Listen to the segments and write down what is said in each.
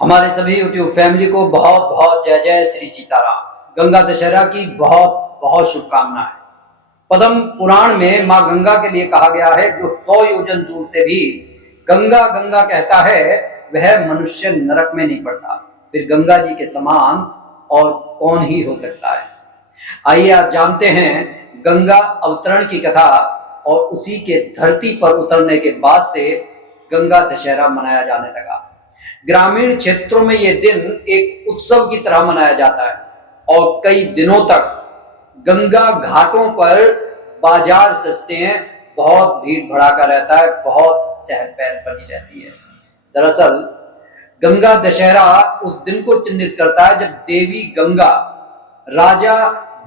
हमारे सभी YouTube family को बहुत बहुत जय जय श्री सीताराम। गंगा दशहरा की बहुत बहुत शुभकामनाएं। पद्म पुराण में मां गंगा के लिए कहा गया है, जो 100 योजन दूर से भी गंगा गंगा कहता है वह मनुष्य नरक में नहीं पड़ता। फिर गंगा जी के समान और कौन ही हो सकता है। आइए आज जानते हैं गंगा अवतरण की कथा और उसी के धरती पर उतरने के बाद से गंगा दशहरा मनाया जाने लगा। ग्रामीण क्षेत्रों में यह दिन एक उत्सव की तरह मनाया जाता है और कई दिनों तक गंगा घाटों पर बाजार सजते हैं। बहुत भीड़ भड़ाका रहता है, बहुत चहल पहल बनी रहती है। दरअसल गंगा दशहरा उस दिन को चिन्हित करता है जब देवी गंगा राजा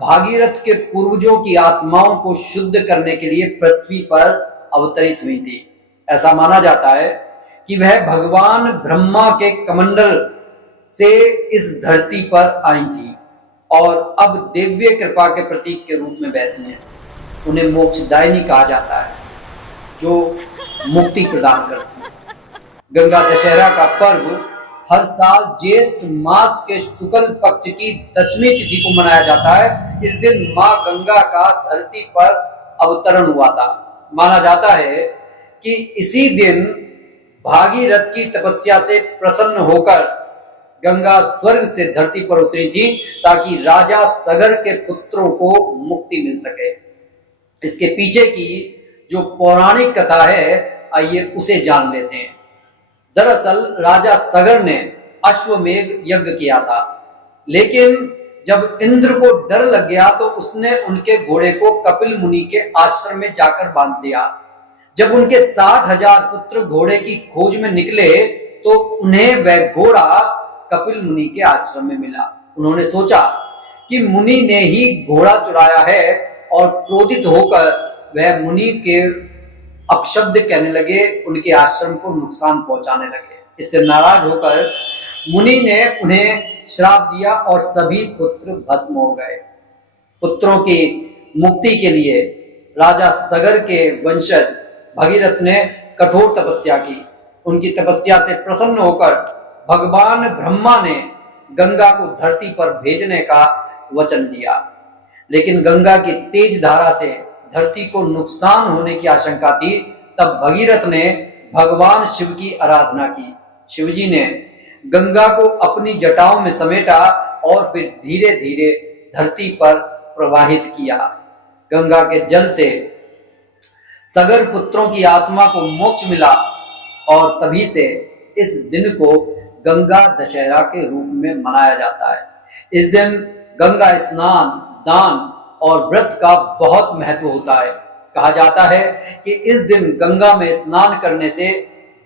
भागीरथ के पूर्वजों की आत्माओं को शुद्ध करने के लिए पृथ्वी पर अवतरित हुई थी। ऐसा माना जाता है कि वह भगवान ब्रह्मा के कमंडल से इस धरती पर आई थी और अब दिव्य कृपा के प्रतीक के रूप में बहती हैं। उन्हें मोक्षदायिनी कहा जाता है, जो मुक्ति प्रदान करती है। गंगा दशहरा का पर्व हर साल ज्येष्ठ मास के शुक्ल पक्ष की 10वीं तिथि को मनाया जाता है। इस दिन मां गंगा का धरती पर अवतरण हुआ था। माना जाता है कि इसी दिन भागीरथ की तपस्या से प्रसन्न होकर गंगा स्वर्ग से धरती पर उतरी थी, ताकि राजा सगर के पुत्रों को मुक्ति मिल सके। इसके पीछे की जो पौराणिक कथा है, आइए उसे जान लेते हैं। दरअसल राजा सगर ने अश्वमेध यज्ञ किया था, लेकिन जब इंद्र को डर लग गया तो उसने उनके घोड़े को कपिल मुनि के आश्रम में जाकर बांध दिया। जब उनके 60,000 पुत्र घोड़े की खोज में निकले तो उन्हें वह घोड़ा कपिल मुनि के आश्रम में मिला। उन्होंने सोचा कि मुनि ने ही घोड़ा चुराया है और क्रोधित होकर वह मुनि के अपशब्द कहने लगे, उनके आश्रम को नुकसान पहुंचाने लगे। इससे नाराज होकर मुनि ने उन्हें श्राप दिया और सभी पुत्र भस्म हो गए। पुत्रों की मुक्ति के लिए राजा सगर के वंशज भगीरथ ने कठोर तपस्या की। उनकी तपस्या से प्रसन्न होकर भगवान ब्रह्मा ने गंगा को धरती पर भेजने का वचन दिया, लेकिन गंगा की तेज धारा से धरती को नुकसान होने की आशंका थी। तब भगीरथ ने भगवान शिव की आराधना की। शिवजी ने गंगा को अपनी जटाओं में समेटा और फिर धीरे धीरे धरती पर प्रवाहित किया। गंगा के जल से सगर पुत्रों की आत्मा को मोक्ष मिला और तभी से इस दिन को गंगा दशहरा के रूप में मनाया जाता है। इस दिन गंगा स्नान, दान और व्रत का बहुत महत्व होता है। कहा जाता है कि इस दिन गंगा में स्नान करने से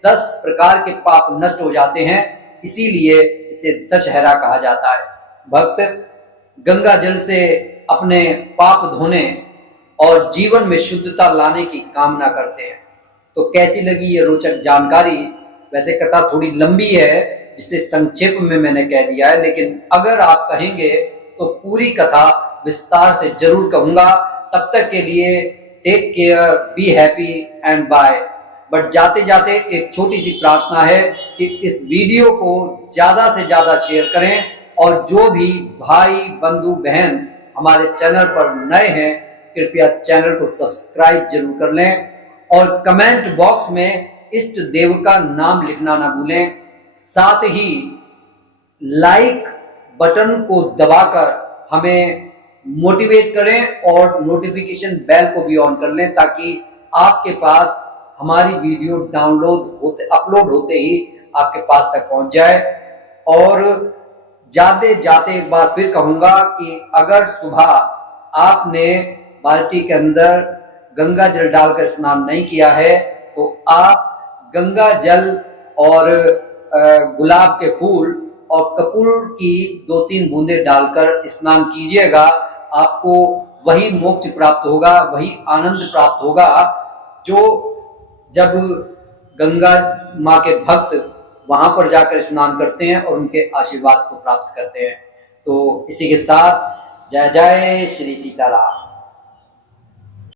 10 प्रकार के पाप नष्ट हो जाते हैं, इसीलिए इसे दशहरा कहा जाता है। भक्त गंगा जल से अपने पाप धोने और जीवन में शुद्धता लाने की कामना करते हैं। तो कैसी लगी ये रोचक जानकारी? वैसे कथा थोड़ी लंबी है, जिसे संक्षेप में मैंने कह दिया है, लेकिन अगर आप कहेंगे तो पूरी कथा विस्तार से जरूर कहूंगा। तब तक के लिए take care, be happy and bye. But जाते जाते एक छोटी सी प्रार्थना है कि इस वीडियो को ज्यादा से ज्यादा शेयर करें और जो भी भाई बंधु बहन हमारे चैनल पर नए हैं, कृपया चैनल को सब्सक्राइब जरूर कर लें और कमेंट बॉक्स में इष्ट देव का नाम लिखना ना भूलें। साथ ही लाइक बटन को दबाकर हमें मोटिवेट करें और नोटिफिकेशन बेल को भी ऑन कर लें, ताकि आपके पास हमारी वीडियो अपलोड होते ही आपके पास तक पहुंच जाए। और जाते जाते एक बार फिर कहूंगा कि अगर सुबह आपने बाल्टी के अंदर गंगा जल डालकर स्नान नहीं किया है तो आप गंगा जल और गुलाब के फूल और कपूर की 2-3 बूंदें डालकर स्नान कीजिएगा। आपको वही मोक्ष प्राप्त होगा, वही आनंद प्राप्त होगा जो जब गंगा माँ के भक्त वहां पर जाकर स्नान करते हैं और उनके आशीर्वाद को प्राप्त करते हैं। तो इसी के साथ जय जय श्री सीताराम।